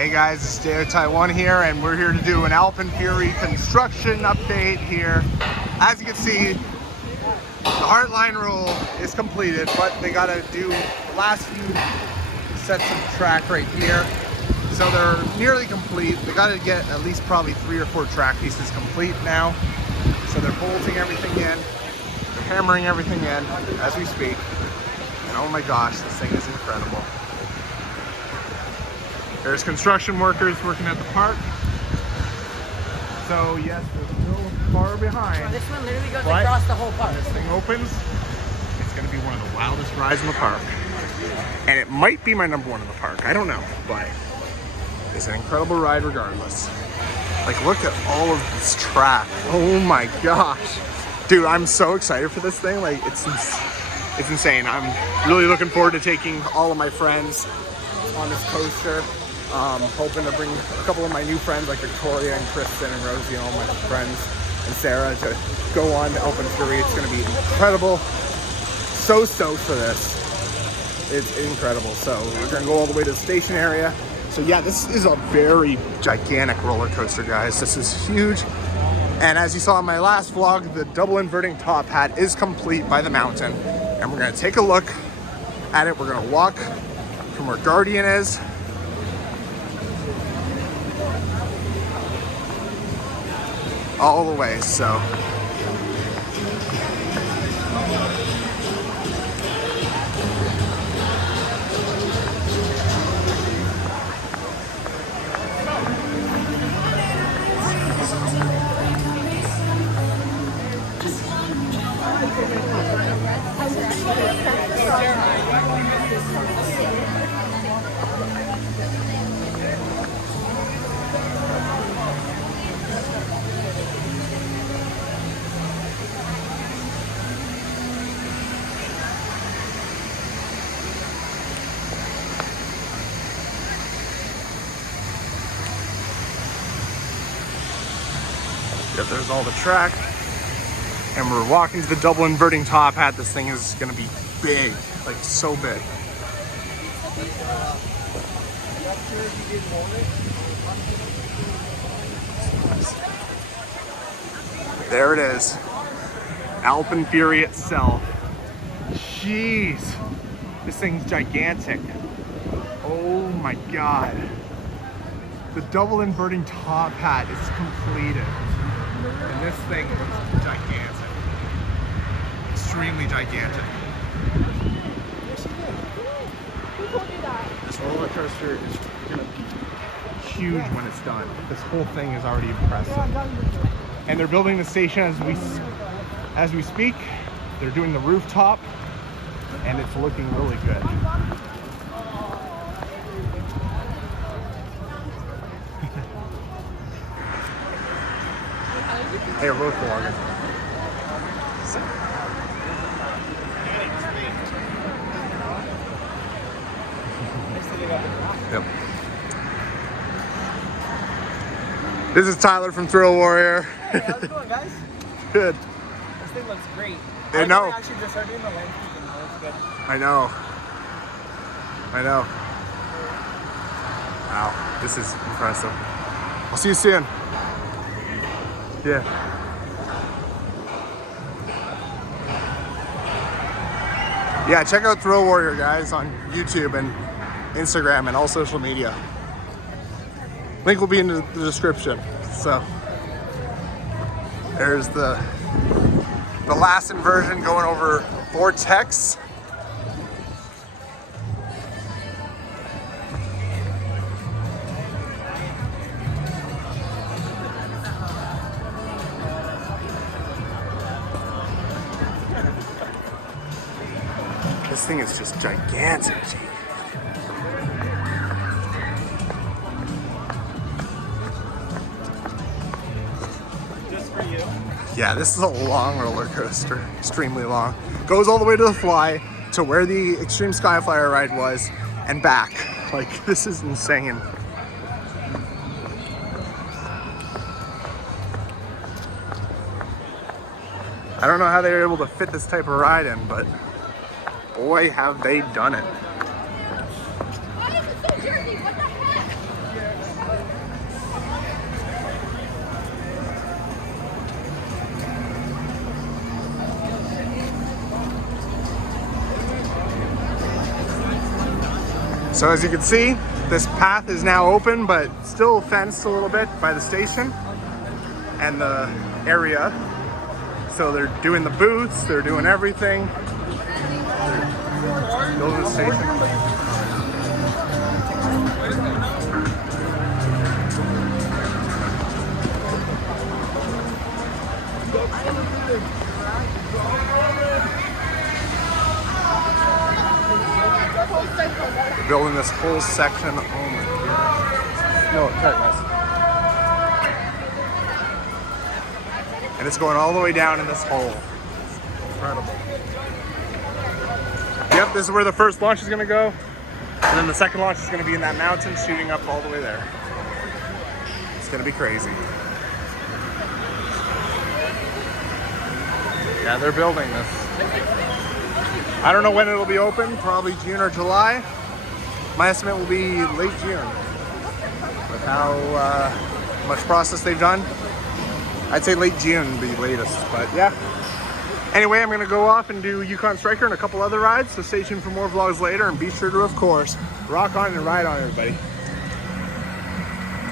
Hey guys, it's Taiwan here, and we're here to do an Alpen construction update here. As you can see, the Heartline rule is completed, but they gotta do the last few sets of track right here. So they're nearly complete. They gotta get at least probably 3 or 4 track pieces complete now. So they're bolting everything in, they're hammering everything in as we speak. And oh my gosh, this thing is incredible. There's construction workers working at the park. So yes, we're still far behind. This one literally goes across the whole park. When this thing opens, it's gonna be one of the wildest rides in the park. And it might be my number 1 in the park, I don't know, but it's an incredible ride regardless. Like, look at all of this track. Oh my gosh. Dude, I'm so excited for this thing. Like, it's insane. I'm really looking forward to taking all of my friends on this coaster. Hoping to bring a couple of my new friends like Victoria and Kristen and Rosie and all my friends and Sarah to go on to Alpen. It's going to be incredible. So stoked for this. It's incredible. So we're going to go all the way to the station area. So yeah, this is a very gigantic roller coaster, guys. This is huge. And as you saw in my last vlog, the double inverting top hat is complete by the mountain. And we're going to take a look at it. We're going to walk from where Guardian is. All the way, so. Yep, there's all the track. And we're walking to the double inverting top hat. This thing is gonna be big, like so big. There it is. Alpen Fury itself. Jeez, this thing's gigantic. Oh my God. The double inverting top hat is completed. And this thing looks gigantic. Extremely gigantic. This roller coaster is gonna be huge when it's done. This whole thing is already impressive. And they're building the station as we speak. They're doing the rooftop, and it's looking really good. Hey, road vlogger. Yep. This is Tyler from Thrill Warrior. Hey, how's it going, guys? Good. This thing looks great. I know. We actually just started doing the landscaping now. It's good. I know. Wow, this is impressive. I'll see you soon. Yeah. Yeah, check out Thrill Warrior, guys, on YouTube and Instagram and all social media. Link will be in the description. So there's the last inversion going over Vortex. This thing is just gigantic. Just for you. Yeah, this is a long roller coaster, extremely long. Goes all the way to the fly, to where the Extreme Skyflyer ride was, and back. Like, this is insane. I don't know how they were able to fit this type of ride in, but boy, have they done it. Why is it so jerky? What the heck? So as you can see, this path is now open, but still fenced a little bit by the station and the area. So they're doing the booths, they're doing everything. They're building the station. Building this whole section. Oh my god. No, sorry guys. And it's going all the way down in this hole. Incredible. Yep, this is where the first launch is going to go. And then the second launch is going to be in that mountain, shooting up all the way there. It's going to be crazy. Yeah, they're building this. I don't know when it'll be open, probably June or July. My estimate will be late June. With how much process they've done. I'd say late June would be latest, but yeah. Anyway, I'm gonna go off and do Yukon Striker and a couple other rides, so stay tuned for more vlogs later, and be sure to, of course, rock on and ride on, everybody.